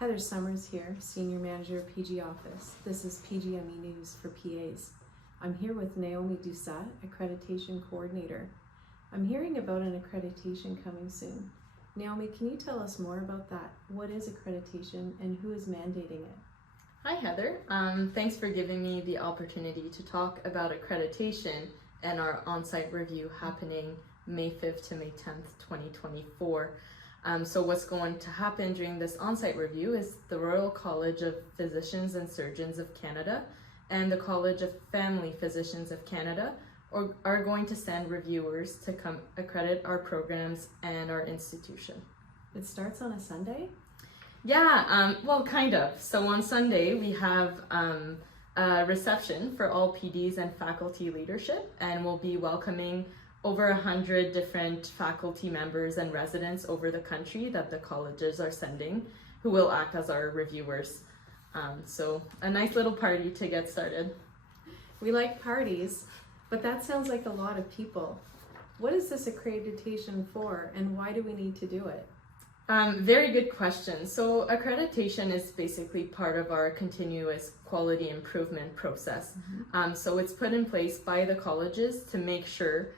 Heather Summers here, Senior Manager, PG Office. This is PGME News for PAs. I'm here with Naomi Doucette, Accreditation Coordinator. I'm hearing about an accreditation coming soon. Naomi, can you tell us more about that? What is accreditation and who is mandating it? Hi Heather, thanks for giving me the opportunity to talk about accreditation and our on-site review happening May 5th to May 10th, 2024. So what's going to happen during this on-site review is the Royal College of Physicians and Surgeons of Canada and the College of Family Physicians of Canada are going to send reviewers to come accredit our programs and our institution. It starts on a Sunday? Yeah, well, kind of. So on Sunday, we have a reception for all PDs and faculty leadership, and we'll be welcoming over 100 different faculty members and residents over the country that the colleges are sending, who will act as our reviewers. So a nice little party to get started. We like parties, but that sounds like a lot of people. What is this accreditation for, and why do we need to do it? Very good question. So accreditation is basically part of our continuous quality improvement process. So it's put in place by the colleges to make sure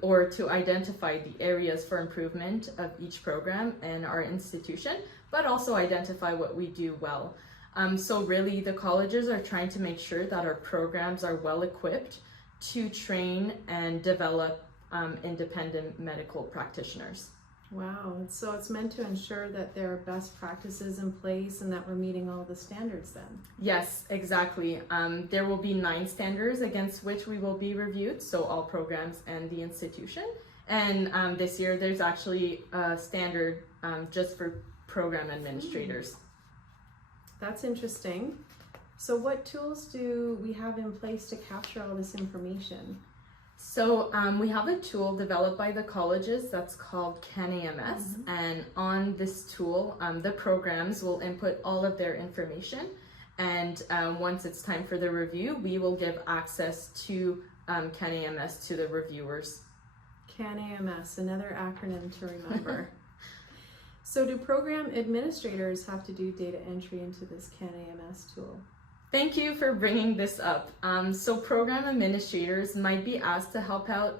or to identify the areas for improvement of each program and our institution, but also identify what we do well. So really the colleges are trying to make sure that our programs are well equipped to train and develop independent medical practitioners. Wow, so it's meant to ensure that there are best practices in place and that we're meeting all the standards then? Yes, exactly. There will be 9 standards against which we will be reviewed, so all programs and the institution. And this year there's actually a standard just for program administrators. That's interesting. So what tools do we have in place to capture all this information? So we have a tool developed by the colleges that's called CanAMS, and on this tool, the programs will input all of their information, and once it's time for the review, we will give access to CanAMS to the reviewers. CanAMS, another acronym to remember. So do program administrators have to do data entry into this CanAMS tool? Thank you for bringing this up. So program administrators might be asked to help out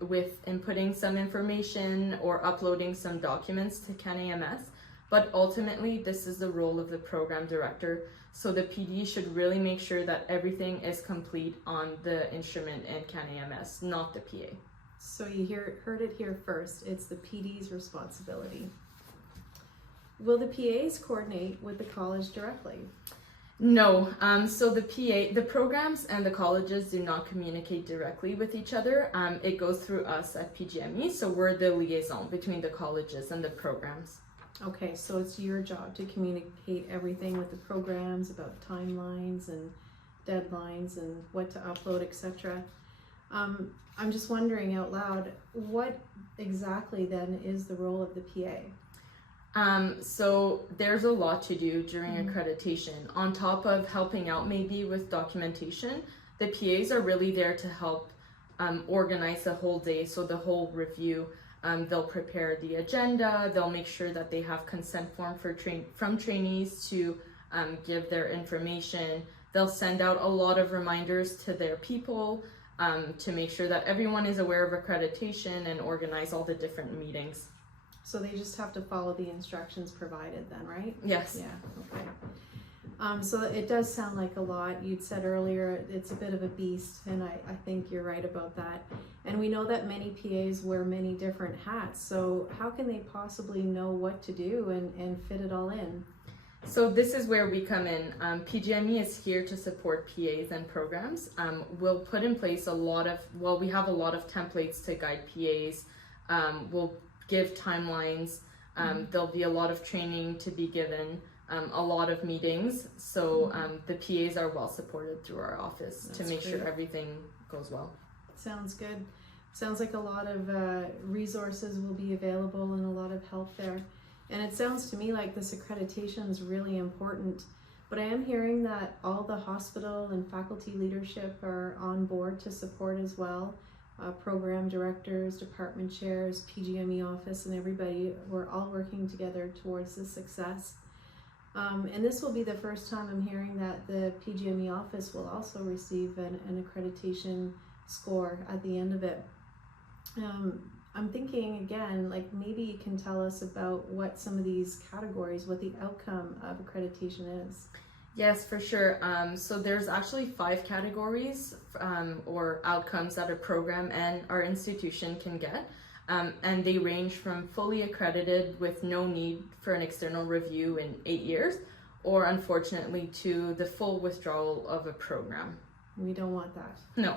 with inputting some information or uploading some documents to CanAMS, but ultimately this is the role of the program director. So the PD should really make sure that everything is complete on the instrument and CanAMS, not the PA. So you heard it here first, it's the PD's responsibility. Will the PAs coordinate with the college directly? No, so the programs and the colleges do not communicate directly with each other. It goes through us at PGME, so we're the liaison between the colleges and the programs. Okay, so it's your job to communicate everything with the programs about timelines and deadlines and what to upload, etc. I'm just wondering out loud, what exactly then is the role of the PA? So there's a lot to do during accreditation. On top of helping out maybe with documentation, the PAs are really there to help organize the whole day, so the whole review. They'll prepare the agenda, they'll make sure that they have consent form from trainees to give their information. They'll send out a lot of reminders to their people to make sure that everyone is aware of accreditation and organize all the different meetings. So they just have to follow the instructions provided then, right? Yes. Yeah, okay. So it does sound like a lot. You'd said earlier it's a bit of a beast, and I think you're right about that. And we know that many PAs wear many different hats, so how can they possibly know what to do and fit it all in? So this is where we come in. PGME is here to support PAs and programs. We'll put in place we have a lot of templates to guide PAs. We'll give timelines. There'll be a lot of training to be given, a lot of meetings. So the PAs are well supported through our office. That's to make sure everything goes well. Sounds good. Sounds like a lot of resources will be available and a lot of help there. And it sounds to me like this accreditation is really important. But I am hearing that all the hospital and faculty leadership are on board to support as well. Program directors, department chairs, PGME office, and everybody, we're all working together towards the success. And this will be the first time I'm hearing that the PGME office will also receive an accreditation score at the end of it. I'm thinking again, like maybe you can tell us about what some of these categories, what the outcome of accreditation is. Yes, for sure. So there's actually 5 categories or outcomes that a program and our institution can get. And they range from fully accredited with no need for an external review in 8 years, or unfortunately to the full withdrawal of a program. We don't want that. No.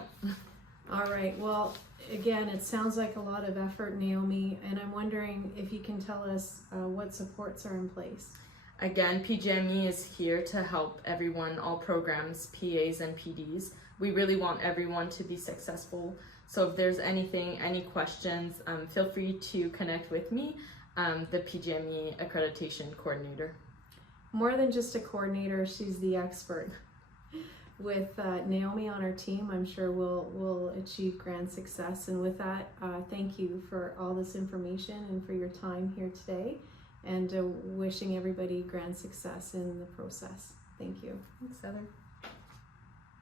All right, well, again, it sounds like a lot of effort, Naomi, and I'm wondering if you can tell us what supports are in place. Again, PGME is here to help everyone, all programs, PAs and PDs. We really want everyone to be successful. So if there's anything, any questions, feel free to connect with me, the PGME Accreditation Coordinator. More than just a coordinator, she's the expert. With Naomi on our team, I'm sure we'll achieve grand success. And with that, thank you for all this information and for your time here today, and wishing everybody grand success in the process. Thank you. Thanks, Heather.